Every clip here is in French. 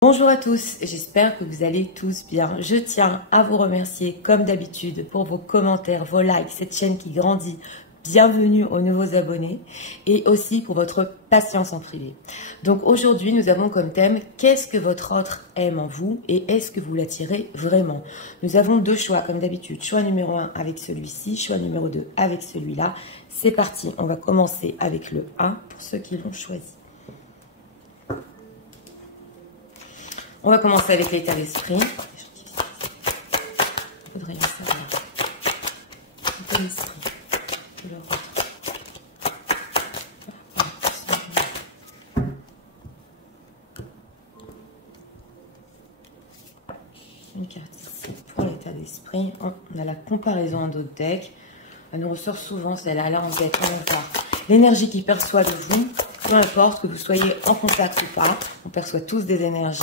Bonjour à tous, j'espère que vous allez tous bien. Je tiens à vous remercier comme d'habitude pour vos commentaires, vos likes, cette chaîne qui grandit. Bienvenue aux nouveaux abonnés et aussi pour votre patience en privé. Donc aujourd'hui, nous avons comme thème « Qu'est-ce que votre autre aime en vous et est-ce que vous l'attirez vraiment ?» Nous avons deux choix comme d'habitude. Choix numéro 1 avec celui-ci, choix numéro 2 avec celui-là. C'est parti, on va commencer avec le 1 pour ceux qui l'ont choisi. On va commencer avec l'état d'esprit. Il faudrait bien savoir. L'état d'esprit. Une carte ici pour l'état d'esprit. On a la comparaison à d'autres decks. Elle nous ressort souvent celle-là, là en tête. On va voir l'énergie qu'il perçoit de vous. Peu importe que vous soyez en contact ou pas, on perçoit tous des énergies.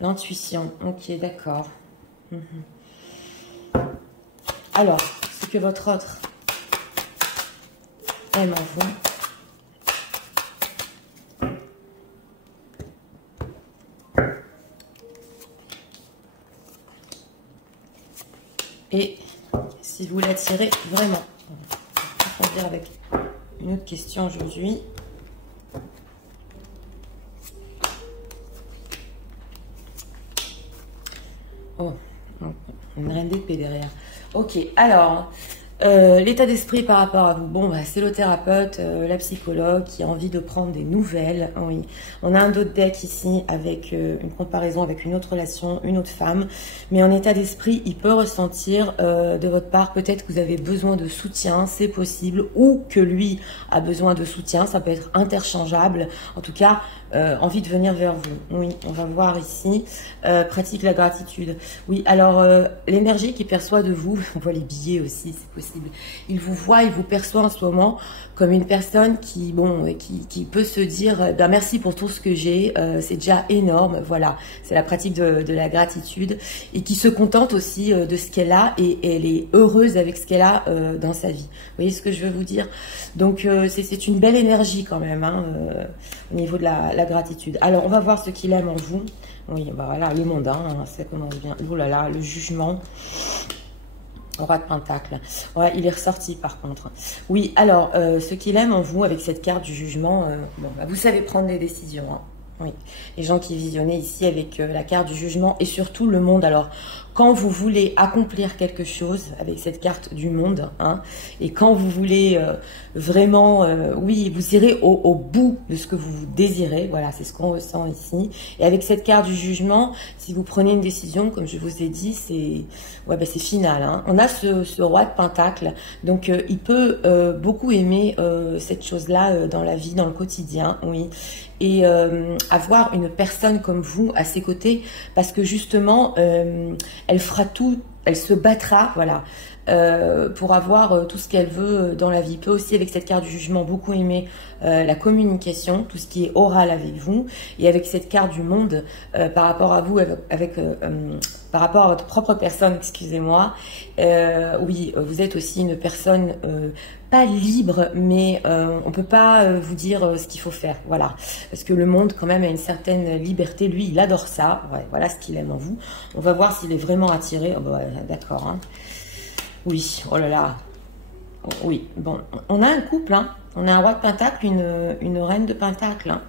L'intuition, ok, d'accord. Alors, ce que votre autre aime en vous. Et si vous l'attirez vraiment. On va dire avec une autre question aujourd'hui. Oh, une reine d'épée derrière. Ok, alors, l'état d'esprit par rapport à vous. Bon, bah, c'est le thérapeute, la psychologue qui a envie de prendre des nouvelles. Oui, on a un autre deck ici avec une comparaison avec une autre relation, une autre femme. Mais en état d'esprit, il peut ressentir de votre part, peut-être que vous avez besoin de soutien, c'est possible, ou que lui a besoin de soutien, ça peut être interchangeable. En tout cas, envie de venir vers vous. Oui, on va voir ici. Pratique la gratitude. Oui, alors l'énergie qu'il perçoit de vous, on voit les billets aussi, c'est possible. Il vous voit, il vous perçoit en ce moment comme une personne qui, bon, qui peut se dire, ben merci pour tout ce que j'ai, c'est déjà énorme. Voilà, c'est la pratique de la gratitude et qui se contente aussi de ce qu'elle a et elle est heureuse avec ce qu'elle a dans sa vie. Vous voyez ce que je veux vous dire? Donc c'est une belle énergie quand même hein, au niveau de la gratitude. Alors on va voir ce qu'il aime en vous. Oui, bah voilà, le monde, hein, ça commence bien. Oh là là, le jugement. Roi de Pentacle. Ouais, il est ressorti par contre. Oui, alors, ce qu'il aime en vous avec cette carte du jugement, bon, bah, vous savez prendre des décisions. Hein. Oui, les gens qui visionnaient ici avec la carte du jugement et surtout le monde. Alors, quand vous voulez accomplir quelque chose avec cette carte du monde, hein, et quand vous voulez vraiment, oui, vous irez au bout de ce que vous désirez. Voilà, c'est ce qu'on ressent ici. Et avec cette carte du jugement, si vous prenez une décision, comme je vous ai dit, c'est ouais, ben c'est final. Hein. On a ce roi de Pentacle, donc il peut beaucoup aimer cette chose-là dans la vie, dans le quotidien, oui. Et avoir une personne comme vous à ses côtés parce que justement elle fera tout, elle se battra, voilà, pour avoir tout ce qu'elle veut dans la vie. Peut aussi avec cette carte du jugement beaucoup aimer la communication, tout ce qui est oral avec vous et avec cette carte du monde par rapport à vous, par rapport à votre propre personne, excusez-moi. Oui, vous êtes aussi une personne pas libre, mais on peut pas vous dire ce qu'il faut faire, voilà. Parce que le monde, quand même, a une certaine liberté. Lui, il adore ça. Ouais, voilà ce qu'il aime en vous. On va voir s'il est vraiment attiré. Oh, bah, d'accord. Hein. Oui, oh là là. Oui, bon, on a un couple, hein. On a un roi de Pentacle, une reine de Pentacle. Hein.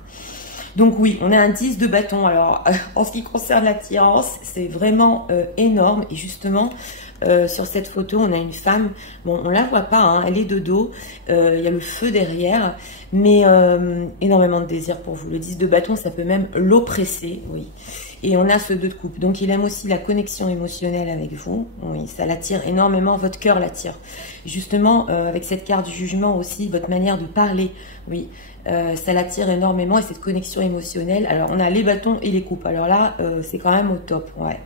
Donc oui, on a un 10 de bâton. Alors, en ce qui concerne l'attirance, c'est vraiment énorme. Et justement, sur cette photo, on a une femme, bon, on la voit pas, hein, elle est de dos, il y a le feu derrière, mais énormément de désir pour vous. Le 10 de bâton, ça peut même l'oppresser, oui. Et on a ce 2 de coupe. Donc, il aime aussi la connexion émotionnelle avec vous. Oui, ça l'attire énormément. Votre cœur l'attire. Justement, avec cette carte du jugement aussi, votre manière de parler, oui, ça l'attire énormément. Et cette connexion émotionnelle. Alors, on a les bâtons et les coupes. Alors là, c'est quand même au top, ouais.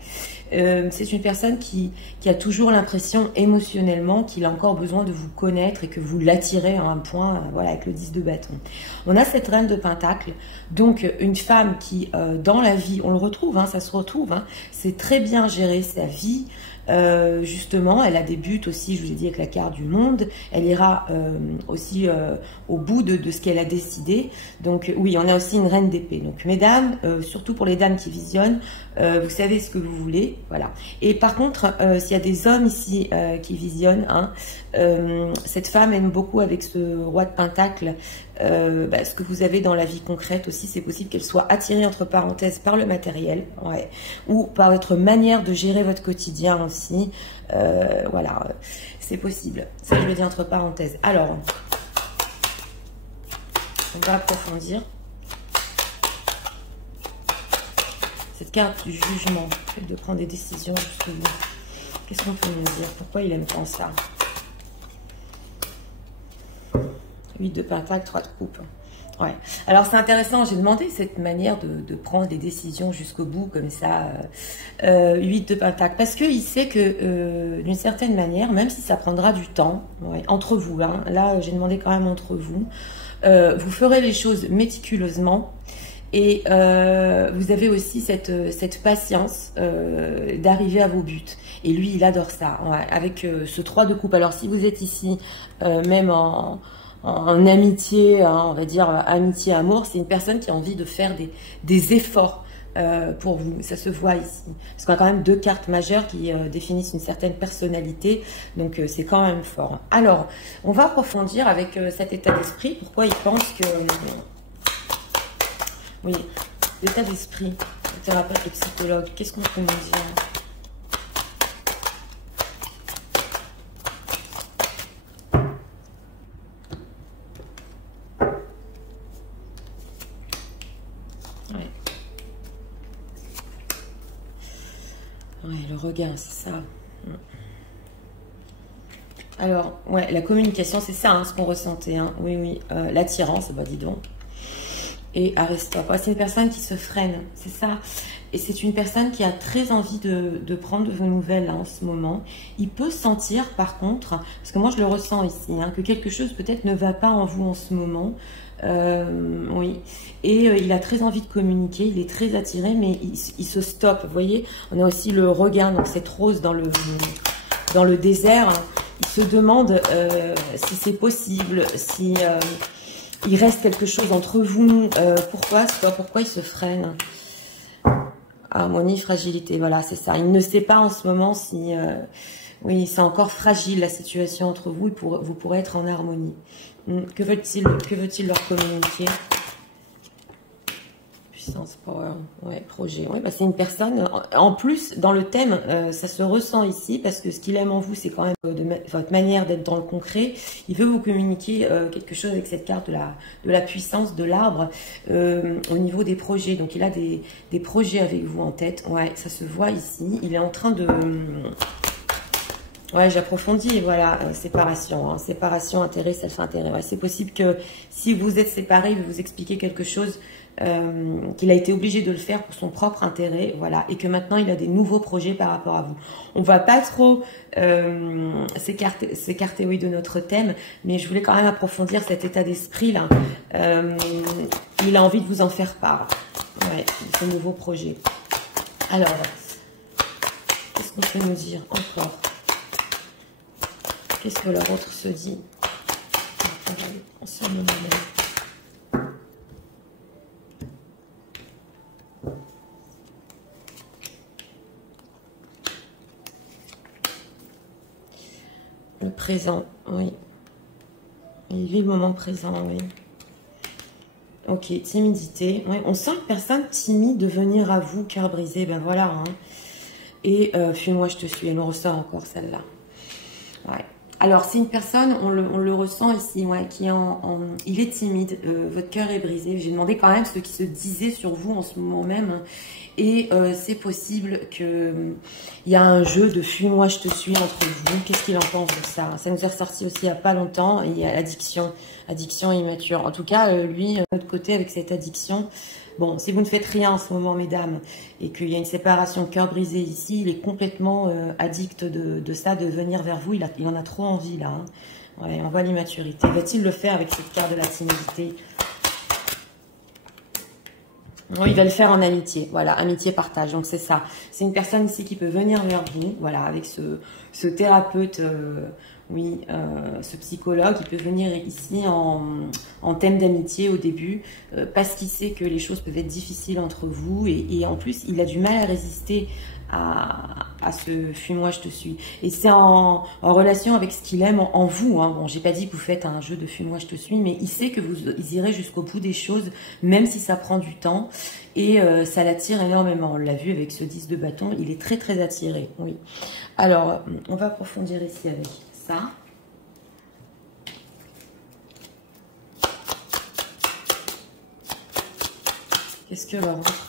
C'est une personne qui a toujours l'impression émotionnellement qu'il a encore besoin de vous connaître et que vous l'attirez à un point, voilà, avec le 10 de bâton. On a cette reine de Pentacle, donc une femme qui, dans la vie, on le retrouve, hein, ça se retrouve, hein, c'est très bien gérer sa vie, Justement, elle a des buts aussi, je vous ai dit, avec la carte du monde. Elle ira aussi au bout de ce qu'elle a décidé. Donc oui, on a aussi une reine d'épée. Donc mesdames, surtout pour les dames qui visionnent, vous savez ce que vous voulez. Voilà. Et par contre, s'il y a des hommes ici qui visionnent, hein, cette femme aime beaucoup avec ce roi de pentacle, ce que vous avez dans la vie concrète aussi. C'est possible qu'elle soit attirée entre parenthèses par le matériel, ouais, ou par votre manière de gérer votre quotidien aussi. Voilà, c'est possible. Ça, je le dis entre parenthèses. Alors, on va approfondir cette carte du jugement, le fait de prendre des décisions jusqu'au bout. Qu'est-ce qu'on peut nous dire? Pourquoi il aime tant ça? 8 de pentacle, 3 de coupe. Ouais. Alors c'est intéressant, j'ai demandé cette manière de prendre des décisions jusqu'au bout, comme ça, 8 de pentacle, parce qu'il sait que d'une certaine manière, même si ça prendra du temps, ouais, entre vous, hein, là j'ai demandé quand même entre vous, vous ferez les choses méticuleusement, et vous avez aussi cette patience d'arriver à vos buts. Et lui, il adore ça, ouais, avec ce 3 de coupe. Alors si vous êtes ici, même en amitié, hein, on va dire amitié, amour, c'est une personne qui a envie de faire des efforts pour vous. Ça se voit ici. Parce qu'on a quand même 2 cartes majeures qui définissent une certaine personnalité. Donc c'est quand même fort. Alors, on va approfondir avec cet état d'esprit. Pourquoi il pense que... oui, l'état d'esprit, le thérapeute, le psychologue, qu'est-ce qu'on peut nous dire? Ouais, le regain, c'est ça. Alors, ouais, la communication, c'est ça, hein, ce qu'on ressentait. Hein. Oui, oui. L'attirance, bah dis donc. Et Aristote. Ouais, c'est une personne qui se freine, c'est ça. Et c'est une personne qui a très envie de prendre de vos nouvelles là, en ce moment. Il peut sentir, par contre, parce que moi je le ressens ici, hein, que quelque chose peut-être ne va pas en vous en ce moment. Oui. Et il a très envie de communiquer, il est très attiré, mais il se stoppe. Vous voyez, on a aussi le regain, donc cette rose dans le désert. Il se demande si c'est possible, si il reste quelque chose entre vous. Pourquoi il se freine? Harmonie, fragilité, voilà, c'est ça. Il ne sait pas en ce moment si... oui, c'est encore fragile la situation entre vous. Vous pourrez être en harmonie. Que veut-il leur communiquer? Puissance, power, ouais, projet. Ouais, bah c'est une personne. En plus, dans le thème, ça se ressent ici parce que ce qu'il aime en vous, c'est quand même votre manière d'être dans le concret. Il veut vous communiquer quelque chose avec cette carte de la puissance de l'arbre au niveau des projets. Donc, il a des projets avec vous en tête. Ouais, ça se voit ici. Il est en train de... ouais, j'approfondis, voilà, séparation, hein, séparation, intérêt, self-intérêt. Ouais, c'est possible que si vous êtes séparés, il veut vous expliquer quelque chose, qu'il a été obligé de le faire pour son propre intérêt, voilà, et que maintenant il a des nouveaux projets par rapport à vous. On va pas trop s'écarter oui, de notre thème, mais je voulais quand même approfondir cet état d'esprit là. Il a envie de vous en faire part, ouais, de ce nouveau projet. Alors, qu'est-ce qu'on peut nous dire encore? Qu'est-ce que leur autre se dit en ce moment même? Le présent, oui. Il vit le moment présent, oui. Ok, timidité. Oui, on sent une personne timide de venir à vous, cœur brisé, ben voilà. Hein. Et fuis-moi, je te suis. Elle me ressort encore celle-là. Ouais. Alors, c'est une personne, on le ressent ici, ouais, qui est il est timide, votre cœur est brisé. J'ai demandé quand même ce qui se disait sur vous en ce moment même. Hein. Et c'est possible qu'il y a un jeu de fuis-moi, je te suis entre vous. Qu'est-ce qu'il en pense de ça? Ça nous est ressorti aussi il n'y a pas longtemps. Il y a l'addiction, addiction immature. En tout cas, lui, de l'autre côté, avec cette addiction, bon, si vous ne faites rien en ce moment, mesdames, et qu'il y a une séparation de cœur brisé ici, il est complètement addict de ça, de venir vers vous. Il en a trop envie, là. Hein. Ouais, on voit l'immaturité. Va-t-il le faire avec cette carte de la timidité? Oui, il va le faire en amitié, voilà, amitié, partage, donc c'est ça. C'est une personne ici qui peut venir vers vous, voilà, avec ce thérapeute, oui, ce psychologue, il peut venir ici en thème d'amitié au début, parce qu'il sait que les choses peuvent être difficiles entre vous, et en plus, il a du mal à résister à ce fuis-moi je te suis. Et c'est en relation avec ce qu'il aime en vous, hein. Bon, j'ai pas dit que vous faites un jeu de fuis-moi je te suis, mais il sait que vous irez jusqu'au bout des choses, même si ça prend du temps, et ça l'attire énormément. On l'a vu avec ce 10 de bâton, il est très très attiré, oui. Alors, on va approfondir ici avec ça. Qu'est-ce que leur offre?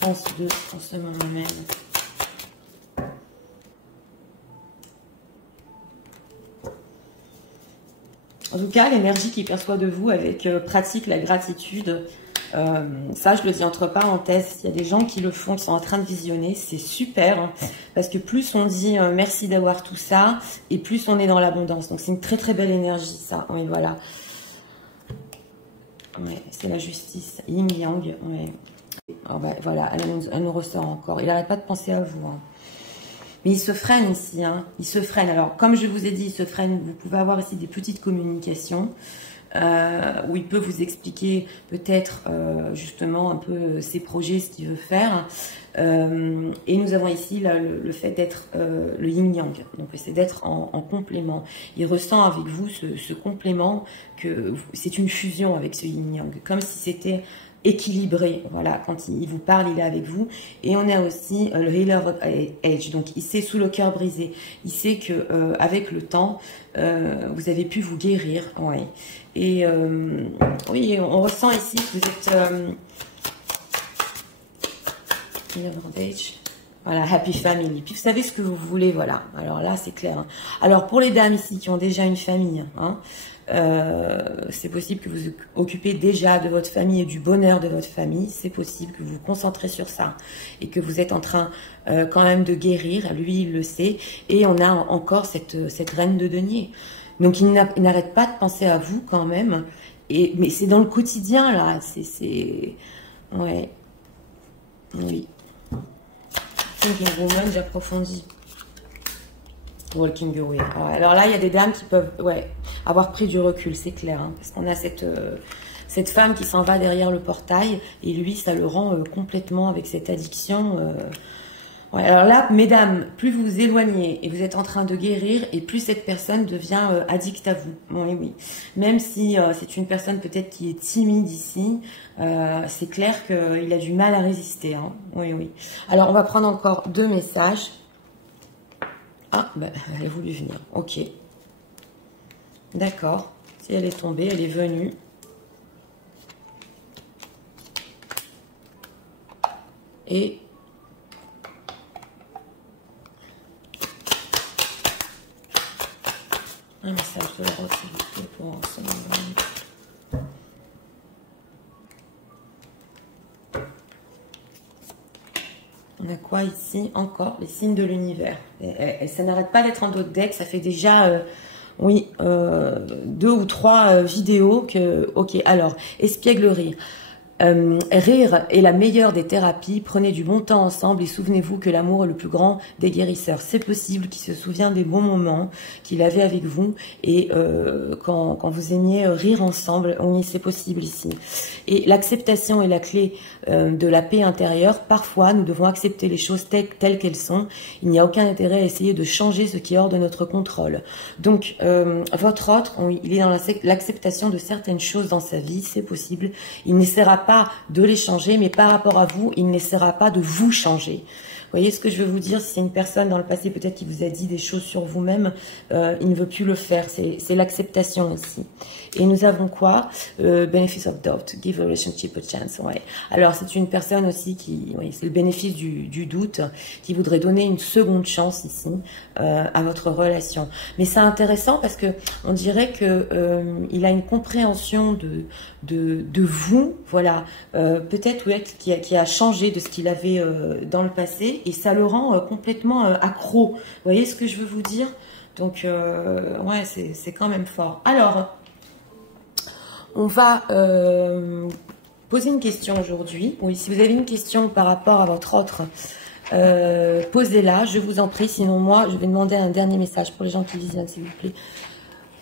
Pense de, en ce moment même. En tout cas, l'énergie qu'il perçoit de vous avec pratique la gratitude, ça je le dis entre parenthèses, il y a des gens qui le font, qui sont en train de visionner, c'est super, hein, parce que plus on dit merci d'avoir tout ça, et plus on est dans l'abondance. Donc c'est une très très belle énergie ça, oui voilà. Ouais, c'est la justice, yin yang, ouais. Oh bah, voilà, elle nous ressort encore. Il n'arrête pas de penser à vous. Hein. Mais il se freine ici. Hein. Il se freine. Alors, comme je vous ai dit, il se freine. Vous pouvez avoir ici des petites communications où il peut vous expliquer peut-être justement un peu ses projets, ce qu'il veut faire. Et nous avons ici là, le fait d'être le yin-yang. Donc, c'est d'être en complément. Il ressent avec vous ce complément, que c'est une fusion avec ce yin-yang. Comme si c'était équilibré, voilà, quand il vous parle, il est avec vous. Et on a aussi le Healer Edge, donc il sait sous le cœur brisé, il sait que avec le temps, vous avez pu vous guérir, ouais. Et oui, on ressent ici que vous êtes Healer Edge. Voilà, Happy Family. Puis vous savez ce que vous voulez, voilà. Alors là, c'est clair. Hein. Alors pour les dames ici qui ont déjà une famille, hein, c'est possible que vous vous occupez déjà de votre famille et du bonheur de votre famille. C'est possible que vous vous concentrez sur ça et que vous êtes en train quand même de guérir. Lui, il le sait. Et on a encore cette reine de denier. Donc il n'arrête pas de penser à vous quand même. Mais c'est dans le quotidien là. C'est ouais, oui. Thinking Woman, j'approfondis. Walking Away. Alors là, il y a des dames qui peuvent avoir pris du recul, c'est clair. Hein, parce qu'on a cette femme qui s'en va derrière le portail. Et lui, ça le rend complètement avec cette addiction. Ouais, alors là, mesdames, plus vous vous éloignez et vous êtes en train de guérir, et plus cette personne devient addicte à vous. Oui, oui. Même si c'est une personne peut-être qui est timide ici, c'est clair qu'il a du mal à résister. Hein. Oui, oui. Alors, on va prendre encore 2 messages. Ah, ben, elle a voulu venir. Ok. D'accord. Si elle est tombée, elle est venue. Et... un message de l'ordre, s'il vous plaît, pour en ce moment. On a quoi ici? Encore les signes de l'univers. Et ça n'arrête pas d'être en dos de deck. Ça fait déjà, oui, 2 ou 3 vidéos que... Ok, alors, espièglerie. Rire est la meilleure des thérapies. Prenez du bon temps ensemble et souvenez-vous que l'amour est le plus grand des guérisseurs. C'est possible qu'il se souvient des bons moments qu'il avait avec vous et quand vous aimiez rire ensemble. Oui, c'est possible ici. Et l'acceptation est la clé de la paix intérieure. Parfois, nous devons accepter les choses telles qu'elles sont. Il n'y a aucun intérêt à essayer de changer ce qui est hors de notre contrôle. Donc, votre autre, il est dans l'acceptation de certaines choses dans sa vie. C'est possible. Il n'essaiera pas de les changer, mais par rapport à vous, il n'essaiera pas de vous changer. Vous voyez ce que je veux vous dire? Si c'est une personne dans le passé peut-être qui vous a dit des choses sur vous-même, il ne veut plus le faire. C'est l'acceptation ici. Et nous avons quoi? Benefit of doubt, give a relationship a chance. Ouais. Alors c'est une personne aussi qui, oui, c'est le bénéfice du doute, qui voudrait donner une seconde chance ici à votre relation. Mais c'est intéressant parce que on dirait que il a une compréhension de vous, voilà, peut-être oui, qui a changé de ce qu'il avait dans le passé. Et ça le rend complètement accro. Vous voyez ce que je veux vous dire? Donc, ouais, c'est quand même fort. Alors, On va poser une question aujourd'hui. Oui, si vous avez une question par rapport à votre autre, posez-la, je vous en prie. Sinon, moi, je vais demander un dernier message pour les gens qui visionnent, s'il vous plaît.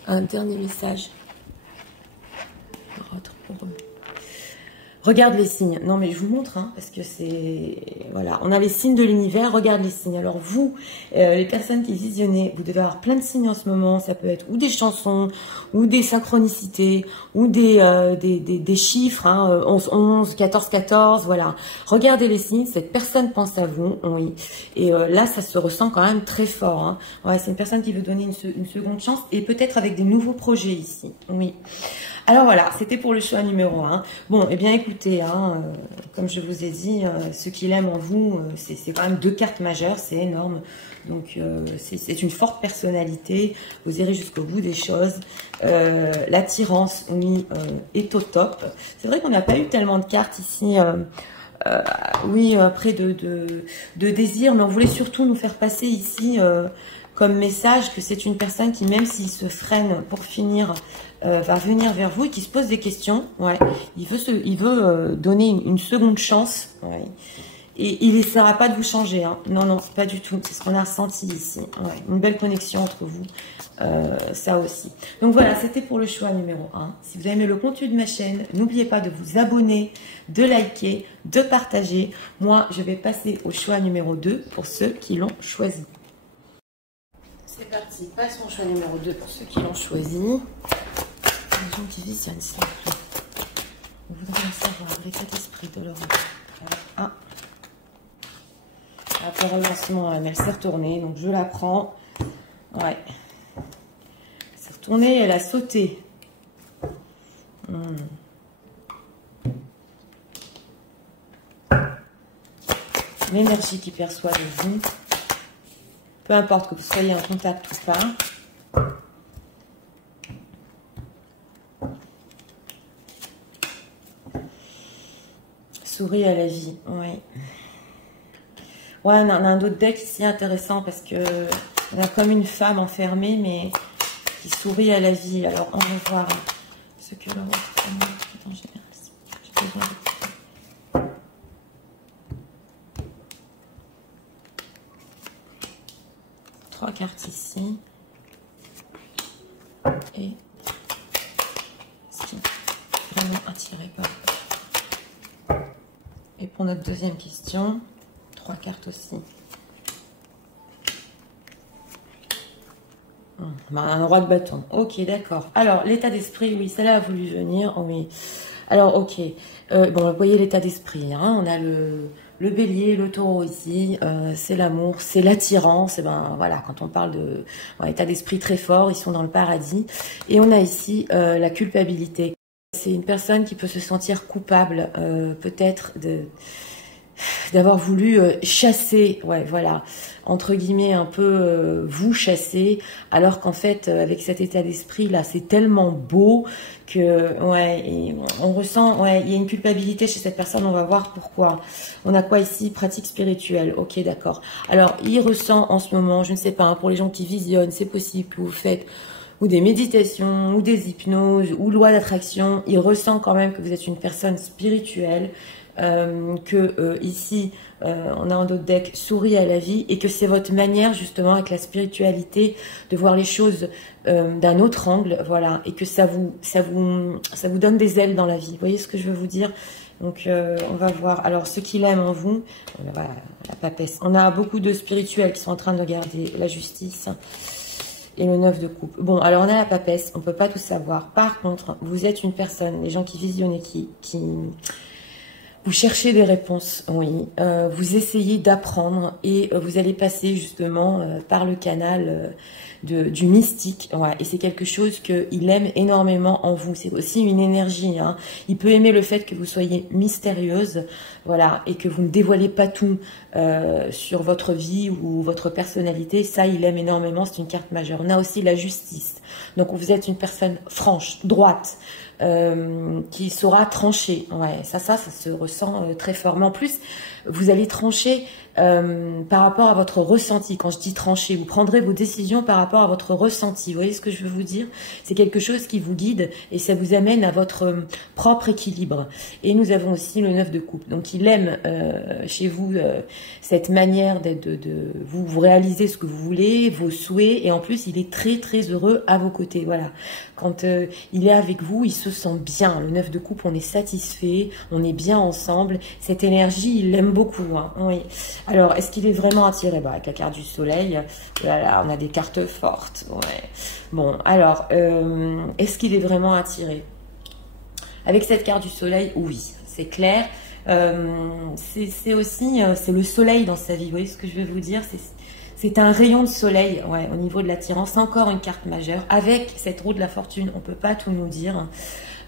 Un dernier message. Pour eux. Regarde les signes. Non, mais je vous montre, hein, parce que c'est... Voilà, on a les signes de l'univers, regarde les signes. Alors vous, les personnes qui visionnez, vous devez avoir plein de signes en ce moment. Ça peut être ou des chansons, ou des synchronicités, ou des chiffres, hein, 11, 11, 14, 14, voilà. Regardez les signes, cette personne pense à vous, oui. Et là, ça se ressent quand même très fort. Hein. Ouais, c'est une personne qui veut donner une seconde chance, et peut-être avec des nouveaux projets ici, oui. Alors voilà, c'était pour le choix numéro 1. Bon, eh bien écoutez, hein, comme je vous ai dit, ce qu'il aime en vous, c'est quand même 2 cartes majeures, c'est énorme. Donc c'est une forte personnalité, vous irez jusqu'au bout des choses. L'attirance, oui, est au top. C'est vrai qu'on n'a pas eu tellement de cartes ici, oui, près de désir, mais on voulait surtout nous faire passer ici comme message que c'est une personne qui, même s'il se freine pour finir, va venir vers vous et qui se pose des questions. Ouais. Il veut donner une seconde chance. Ouais. Et il n'essaiera pas de vous changer. Hein. Non, non, pas du tout. C'est ce qu'on a ressenti ici. Ouais. Une belle connexion entre vous. Ça aussi. Donc voilà, c'était pour le choix numéro 1. Si vous avez aimé le contenu de ma chaîne, n'oubliez pas de vous abonner, de liker, de partager. Moi, je vais passer au choix numéro 2 pour ceux qui l'ont choisi. C'est parti. Passons au choix numéro 2 pour ceux qui l'ont choisi. Les gens qui visionnent, s'il vous plaît. On voudrait en savoir l'état d'esprit de leur... Ah. Après relancement, elle s'est retournée, donc je la prends. Ouais. Elle s'est retournée, elle a sauté. L'énergie qui perçoit de vous. Peu importe que vous soyez en contact ou pas. Souris à la vie, oui. Ouais, on a un autre deck ici intéressant parce que on a comme une femme enfermée, mais qui sourit à la vie. Alors, on va voir ce que l'on va en général. 3 cartes ici. Et ce qui est vraiment attiré par. Et pour notre deuxième question, 3 cartes aussi. Un roi de bâton. Ok, d'accord. Alors, l'état d'esprit, oui, celle-là a voulu venir. Oh, oui. Alors, ok. Bon, vous voyez l'état d'esprit. Hein, on a le bélier, le taureau ici. C'est l'amour, c'est l'attirance. Et ben voilà, quand on parle de état d'esprit très fort, ils sont dans le paradis. Et on a ici la culpabilité. C'est une personne qui peut se sentir coupable, peut-être d'avoir voulu chasser, ouais, voilà, entre guillemets, un peu vous chasser, alors qu'en fait, avec cet état d'esprit là, c'est tellement beau que, ouais, et on ressent, ouais, il y a une culpabilité chez cette personne. On va voir pourquoi. On a quoi ici? Pratique spirituelle. Ok, d'accord. Alors, il ressent en ce moment, je ne sais pas, hein, pour les gens qui visionnent, c'est possible que vous faites ou des méditations, ou des hypnoses, ou loi d'attraction. Il ressent quand même que vous êtes une personne spirituelle. Ici on a un autre deck, sourit à la vie, et que c'est votre manière justement avec la spiritualité de voir les choses d'un autre angle, voilà, et que ça vous donne des ailes dans la vie. Vous voyez ce que je veux vous dire? Donc on va voir. Alors ce qu'il aime en vous, voilà, la papesse. On a beaucoup de spirituels qui sont en train de garder la justice. Et le 9 de coupe. Bon, alors on a la papesse, on peut pas tout savoir. Par contre, vous êtes une personne, les gens qui visionnent, qui vous cherchez des réponses, oui. Vous essayez d'apprendre et vous allez passer justement par le canal du mystique. Ouais, et c'est quelque chose qu'il aime énormément en vous. C'est aussi une énergie. Hein. Il peut aimer le fait que vous soyez mystérieuse, voilà, et que vous ne dévoilez pas tout sur votre vie ou votre personnalité. Ça, il aime énormément. C'est une carte majeure. On a aussi la justice. Donc, vous êtes une personne franche, droite, qui saura trancher. Ouais, ça se ressent très fort. Mais en plus, vous allez trancher par rapport à votre ressenti. Quand je dis trancher, vous prendrez vos décisions par rapport à votre ressenti. Vous voyez ce que je veux vous dire? C'est quelque chose qui vous guide et ça vous amène à votre propre équilibre. Et nous avons aussi le 9 de coupe. Donc il aime chez vous cette manière de vous réaliser ce que vous voulez, vos souhaits, et en plus il est très très heureux à vos côtés. Voilà. Quand il est avec vous, il se sent bien. Le 9 de coupe, on est satisfait, on est bien ensemble. Cette énergie, il l'aime beaucoup. Hein. Oui. Alors, est-ce qu'il est vraiment attiré? Bah, avec la carte du soleil, voilà, on a des cartes fortes. Ouais. Bon, alors, est-ce qu'il est vraiment attiré? Avec cette carte du soleil, oui, c'est clair. C'est aussi, c'est le soleil dans sa vie. Vous voyez ce que je vais vous dire? C'est un rayon de soleil, ouais, au niveau de l'attirance. C'est encore une carte majeure. Avec cette roue de la fortune, on peut pas tout nous dire.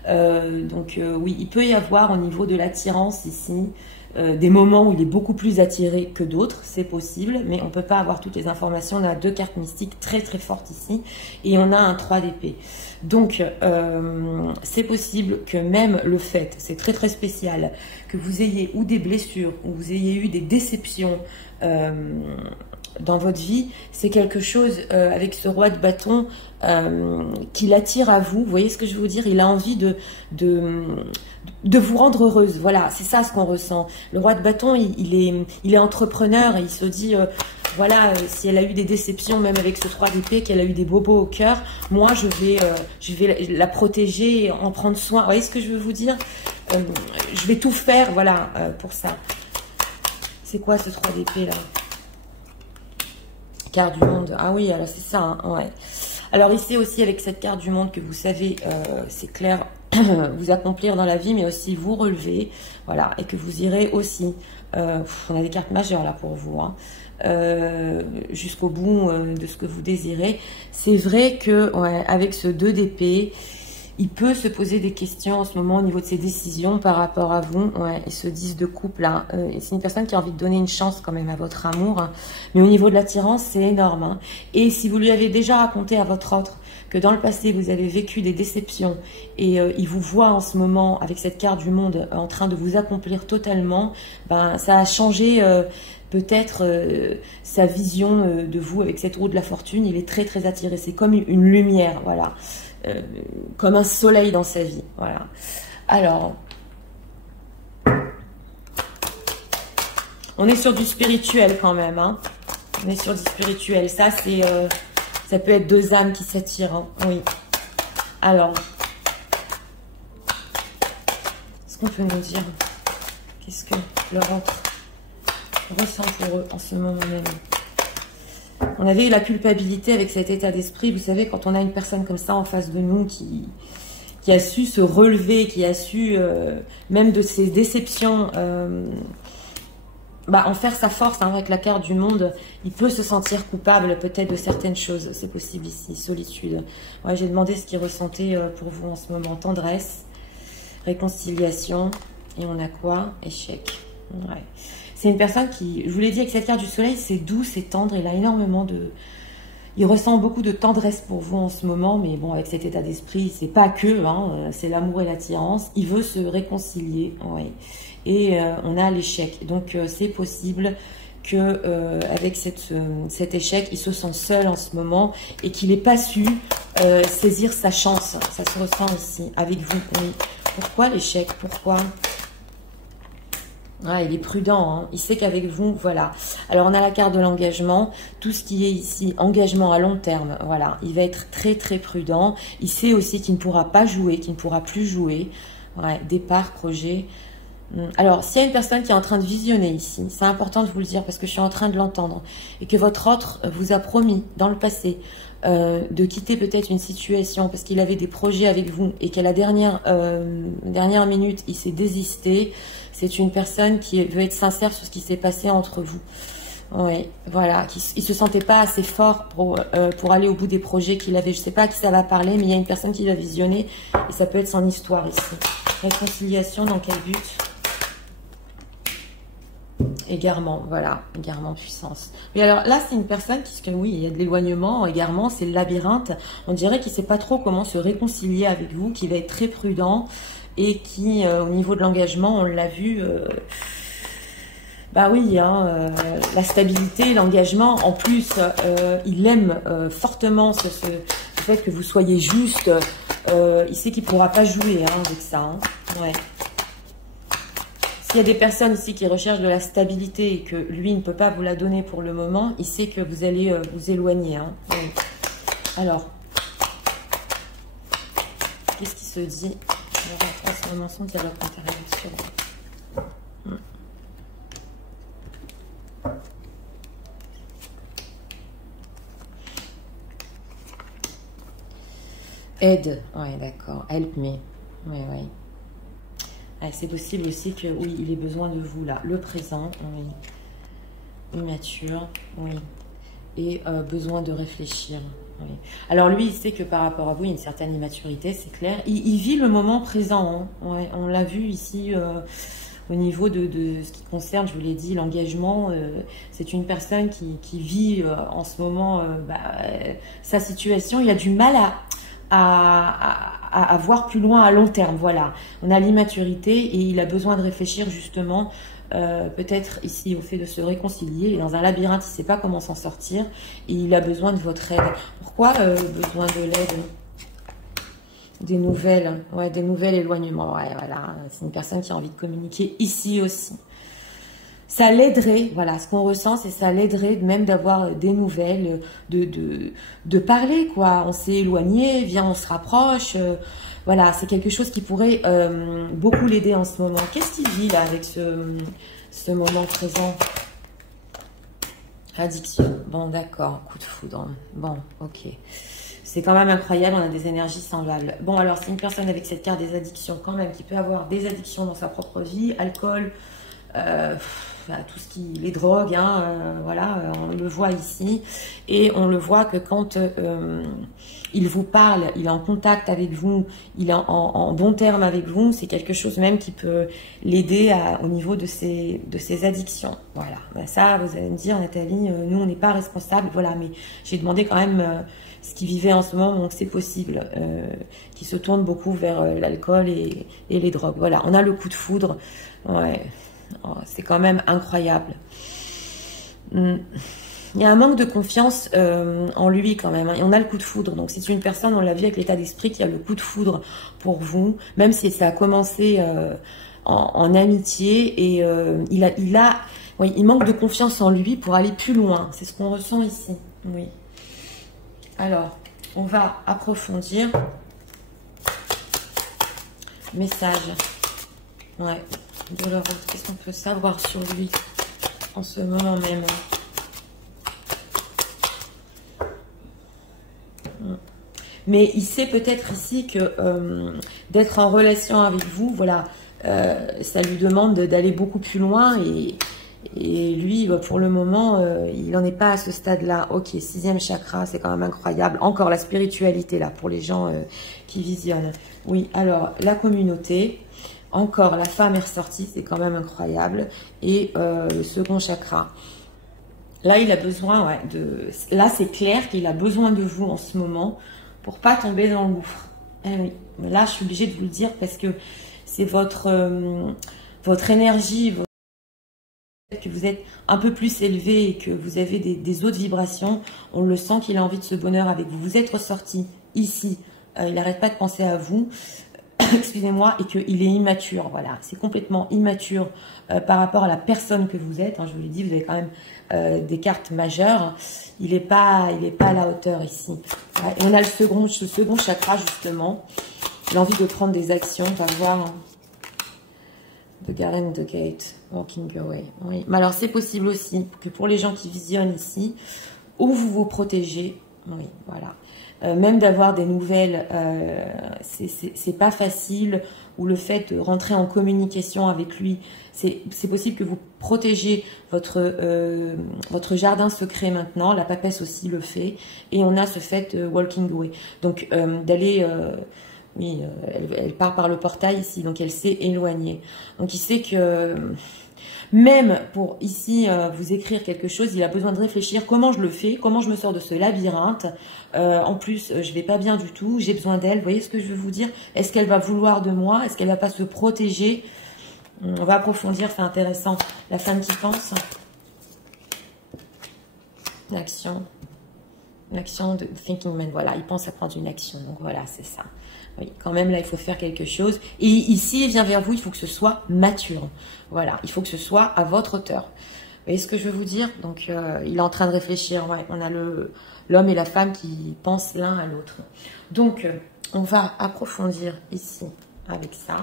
Oui, il peut y avoir au niveau de l'attirance ici des moments où il est beaucoup plus attiré que d'autres, c'est possible, mais on peut pas avoir toutes les informations. On a deux cartes mystiques très très fortes ici et on a un 3 d'épée. Donc c'est possible que même le fait, c'est très très spécial, que vous ayez ou des blessures, ou vous ayez eu des déceptions dans votre vie, c'est quelque chose avec ce roi de bâton qui l'attire à vous. Vous voyez ce que je veux vous dire? Il a envie de vous rendre heureuse. Voilà, c'est ça ce qu'on ressent. Le roi de bâton, il est entrepreneur et il se dit voilà, si elle a eu des déceptions, même avec ce 3 d'épée, qu'elle a eu des bobos au cœur, moi je vais la protéger, en prendre soin. Vous voyez ce que je veux vous dire? Je vais tout faire, voilà, pour ça. C'est quoi ce 3 d'épée là? Carte du monde. Ah oui, alors c'est ça, hein, ouais. Alors ici aussi avec cette carte du monde que vous savez, c'est clair, vous accomplir dans la vie, mais aussi vous relever, voilà, et que vous irez aussi, on a des cartes majeures là pour vous, hein, jusqu'au bout de ce que vous désirez. C'est vrai que ouais, avec ce 2 d'épée, il peut se poser des questions en ce moment au niveau de ses décisions par rapport à vous. Ouais, et ce 10 de coupe là, c'est une personne qui a envie de donner une chance quand même à votre amour. Hein. Mais au niveau de l'attirance, c'est énorme. Hein. Et si vous lui avez déjà raconté à votre autre que dans le passé, vous avez vécu des déceptions et il vous voit en ce moment avec cette carte du monde en train de vous accomplir totalement, ben, ça a changé peut-être sa vision de vous avec cette roue de la fortune. Il est très très attiré. C'est comme une lumière, voilà. Comme un soleil dans sa vie, voilà. Alors, on est sur du spirituel quand même, hein. On est sur du spirituel. Ça, c'est, ça peut être deux âmes qui s'attirent, hein. Oui. Alors, est-ce qu'on peut nous dire qu'est-ce que leur autre ressent pour eux en ce moment même? On avait eu la culpabilité avec cet état d'esprit. Vous savez, quand on a une personne comme ça en face de nous qui a su se relever, qui a su, même de ses déceptions, en faire sa force, hein, avec la carte du monde, il peut se sentir coupable peut-être de certaines choses. C'est possible ici, solitude. Ouais, j'ai demandé ce qu'il ressentait pour vous en ce moment. Tendresse, réconciliation, et on a quoi? Échec. Ouais. C'est une personne qui, je vous l'ai dit, avec cette carte du soleil, c'est doux, c'est tendre, il a énormément de... Il ressent beaucoup de tendresse pour vous en ce moment, mais bon, avec cet état d'esprit, c'est pas que, hein, c'est l'amour et l'attirance. Il veut se réconcilier, oui. Et on a l'échec. Donc, c'est possible que avec cet échec, il se sent seul en ce moment et qu'il n'ait pas su saisir sa chance. Ça se ressent ici, avec vous, oui. Pourquoi l'échec? Pourquoi? Ah, il est prudent, hein. Il sait qu'avec vous, voilà. Alors, on a la carte de l'engagement. Tout ce qui est ici, engagement à long terme, voilà. Il va être très, très prudent. Il sait aussi qu'il ne pourra pas jouer, qu'il ne pourra plus jouer. Ouais, départ, projet. Alors, s'il y a une personne qui est en train de visionner ici, c'est important de vous le dire parce que je suis en train de l'entendre, et que votre autre vous a promis dans le passé de quitter peut-être une situation parce qu'il avait des projets avec vous et qu'à la dernière minute, il s'est désisté. C'est une personne qui veut être sincère sur ce qui s'est passé entre vous. Oui, voilà. Il ne se sentait pas assez fort pour aller au bout des projets qu'il avait. Je ne sais pas à qui ça va parler, mais il y a une personne qui va visionner et ça peut être son histoire ici. Réconciliation, dans quel but? Égarement, voilà, égarement, puissance. Oui, alors là, c'est une personne qui, oui, il y a de l'éloignement, égarement, c'est le labyrinthe. On dirait qu'il ne sait pas trop comment se réconcilier avec vous, qui va être très prudent et qui, au niveau de l'engagement, on l'a vu, Bah oui, hein, la stabilité, l'engagement. En plus, il aime fortement le fait que vous soyez juste. Il sait qu'il ne pourra pas jouer hein, avec ça. Hein. Ouais. S'il y a des personnes ici qui recherchent de la stabilité et que lui ne peut pas vous la donner pour le moment, il sait que vous allez vous éloigner. Hein. Oui. Alors, qu'est-ce qui se dit? On va transformation, dialogue intérieur. Aide, ouais, d'accord. Help me. Oui, oui. C'est possible aussi que, oui, il ait besoin de vous, là. Le présent, oui. Immature, oui. Et besoin de réfléchir, oui. Alors, lui, il sait que par rapport à vous, il y a une certaine immaturité, c'est clair. Il vit le moment présent, hein. Ouais, on l'a vu ici, au niveau de ce qui concerne, je vous l'ai dit, l'engagement. C'est une personne qui vit en ce moment sa situation. Il a du mal à voir plus loin à long terme, voilà. On a l'immaturité et il a besoin de réfléchir justement, peut-être ici au fait de se réconcilier. Il est dans un labyrinthe, il ne sait pas comment s'en sortir et il a besoin de votre aide. Pourquoi besoin de l'aide? Des nouvelles, ouais, des nouvelles éloignements, ouais, voilà. C'est une personne qui a envie de communiquer ici aussi. Ça l'aiderait, voilà, ce qu'on ressent, c'est ça l'aiderait même d'avoir des nouvelles, de parler, quoi. On s'est éloigné, viens, on se rapproche. Voilà, c'est quelque chose qui pourrait beaucoup l'aider en ce moment. Qu'est-ce qu'il vit, là, avec ce moment présent? Addiction. Bon, d'accord, coup de foudre. Bon, ok. C'est quand même incroyable, on a des énergies semblables. Bon, alors, c'est une personne avec cette carte des addictions, quand même, qui peut avoir des addictions dans sa propre vie, alcool, tout ce qui, les drogues, hein, voilà, on le voit ici, et on le voit que quand il vous parle, il est en contact avec vous, il est en bon terme avec vous, c'est quelque chose même qui peut l'aider au niveau de ses addictions. Voilà, ben ça, vous allez me dire, Nathalie, nous on n'est pas responsable, voilà, mais j'ai demandé quand même ce qu'il vivait en ce moment, donc c'est possible, qu'il se tourne beaucoup vers l'alcool et les drogues. Voilà, on a le coup de foudre, ouais. Oh, c'est quand même incroyable. Il y a un manque de confiance en lui quand même. Hein. Et on a le coup de foudre. Donc c'est une personne, on l'a vu avec l'état d'esprit, qui a le coup de foudre pour vous. Même si ça a commencé en amitié. Et il manque de confiance en lui pour aller plus loin. C'est ce qu'on ressent ici. Oui. Alors, on va approfondir. Message. Ouais. De leur autre. Qu'est-ce qu'on peut savoir sur lui en ce moment même? Mais il sait peut-être ici que d'être en relation avec vous, voilà, ça lui demande d'aller beaucoup plus loin et lui, pour le moment, il n'en est pas à ce stade-là. Ok, 6e chakra, c'est quand même incroyable. Encore la spiritualité là pour les gens qui visionnent. Oui, alors la communauté. Encore, la femme est ressortie, c'est quand même incroyable. Et le second chakra. Là, il a besoin, ouais, là, c'est clair qu'il a besoin de vous en ce moment pour pas tomber dans le gouffre. Eh oui, mais là, je suis obligée de vous le dire parce que c'est votre énergie, que vous êtes un peu plus élevé et que vous avez des autres vibrations. On le sent qu'il a envie de ce bonheur avec vous. Vous êtes ressorti ici. Il n'arrête pas de penser à vous. Excusez-moi, et qu'il est immature, voilà, c'est complètement immature par rapport à la personne que vous êtes, hein, je vous l'ai dit, vous avez quand même des cartes majeures, il n'est pas à la hauteur ici. Ouais, et on a ce second chakra justement, l'envie de prendre des actions, on va voir, hein. The Garden, the Gate, Walking Away, oui, mais alors c'est possible aussi que pour les gens qui visionnent ici, où vous vous protégez, oui, voilà. Même d'avoir des nouvelles, c'est pas facile, ou le fait de rentrer en communication avec lui, c'est possible que vous protégiez votre jardin secret maintenant, la papesse aussi le fait, et on a ce fait walking away, donc d'aller, oui, elle part par le portail ici, donc elle s'est éloignée, donc il sait que... Même pour ici vous écrire quelque chose, il a besoin de réfléchir comment je le fais, comment je me sors de ce labyrinthe. En plus, je vais pas bien du tout, j'ai besoin d'elle. Vous voyez ce que je veux vous dire? Est-ce qu'elle va vouloir de moi? Est-ce qu'elle va pas se protéger? On va approfondir, c'est intéressant. La femme qui pense. L'action. L'action de Thinking Man, voilà, il pense à prendre une action. Donc voilà, c'est ça. Oui, quand même, là, il faut faire quelque chose. Et ici, il vient vers vous, il faut que ce soit mature. Voilà, il faut que ce soit à votre hauteur. Vous voyez ce que je veux vous dire? Donc, il est en train de réfléchir. Ouais, on a l'homme et la femme qui pensent l'un à l'autre. Donc, on va approfondir ici avec ça.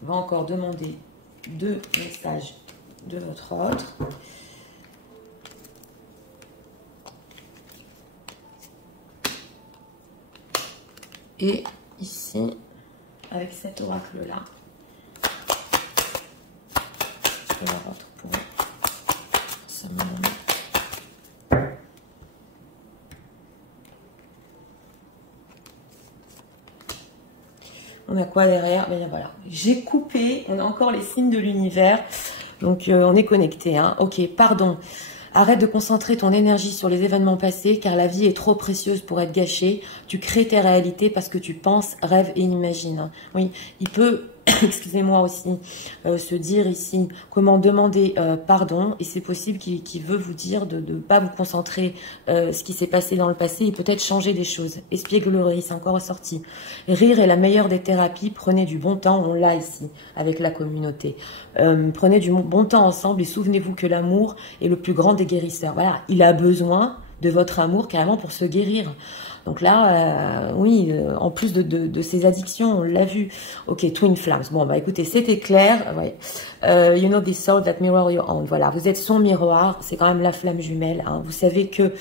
On va encore demander 2 messages de votre autre. Et ici, avec cet oracle-là, je vais la rentrer pour ce moment. On a quoi derrière? Ben voilà, j'ai coupé, on a encore les signes de l'univers, donc on est connecté. Hein. Ok, pardon. Arrête de concentrer ton énergie sur les événements passés car la vie est trop précieuse pour être gâchée. Tu crées tes réalités parce que tu penses, rêves et imagines. Oui, il peut, excusez-moi aussi, se dire ici comment demander pardon. Et c'est possible qu'il veut vous dire de ne pas vous concentrer ce qui s'est passé dans le passé et peut-être changer des choses. Espièglerie, c'est encore ressorti. Rire est la meilleure des thérapies. Prenez du bon temps, on l'a ici avec la communauté. Prenez du bon temps ensemble et souvenez-vous que l'amour est le plus grand des guérisseurs. Voilà, il a besoin de votre amour carrément pour se guérir. Donc là, oui, en plus de ses addictions, on l'a vu. Ok, Twin Flames. Bon, bah écoutez, c'était clair. Ouais. You know this soul that mirror your own. Voilà, vous êtes son miroir. C'est quand même la flamme jumelle. Hein. Vous savez que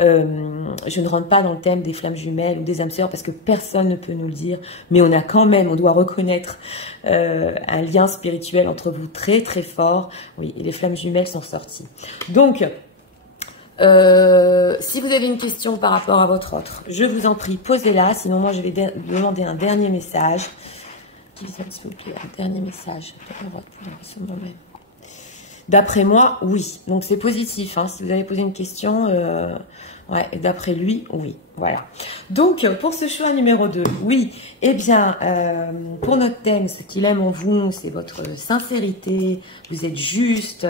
je ne rentre pas dans le thème des flammes jumelles ou des âmes sœurs parce que personne ne peut nous le dire. Mais on a quand même, on doit reconnaître un lien spirituel entre vous très très fort. Oui, et les flammes jumelles sont sorties. Donc, si vous avez une question par rapport à votre autre, je vous en prie, posez-la. Sinon, moi, je vais demander un dernier message. S'il vous plaît, un dernier message. D'après moi, oui. Donc, c'est positif. Hein. Si vous avez posé une question, ouais, d'après lui, oui. Voilà. Donc, pour ce choix numéro 2, oui. Eh bien, pour notre thème, ce qu'il aime en vous, c'est votre sincérité. Vous êtes juste.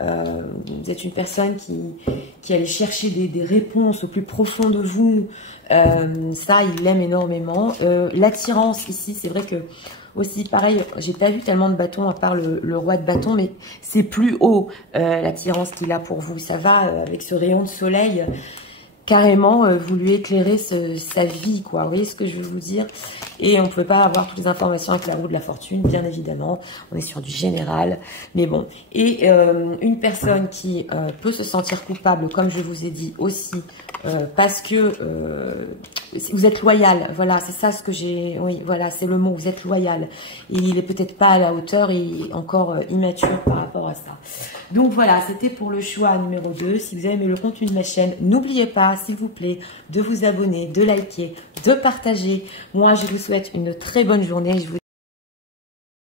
Vous êtes une personne qui allait chercher des réponses au plus profond de vous. Ça, il l'aime énormément. L'attirance ici, c'est vrai que aussi, pareil, j'ai pas vu tellement de bâtons à part le roi de bâtons, mais c'est plus haut l'attirance qu'il a pour vous. Ça va avec ce rayon de soleil. Carrément, vous lui éclairez sa vie, quoi. Vous voyez ce que je veux vous dire? Et on ne peut pas avoir toutes les informations avec la roue de la fortune, bien évidemment. On est sur du général. Mais bon. Et une personne qui peut se sentir coupable, comme je vous ai dit aussi, parce que vous êtes loyal. Voilà, c'est ça ce que j'ai... Oui, voilà, c'est le mot. Vous êtes loyal. Et il est peut-être pas à la hauteur et encore immature par rapport à ça. Donc voilà, c'était pour le choix numéro 2. Si vous avez aimé le contenu de ma chaîne, n'oubliez pas, s'il vous plaît, de vous abonner, de liker, de partager. Moi, je vous souhaite une très bonne journée. Je vous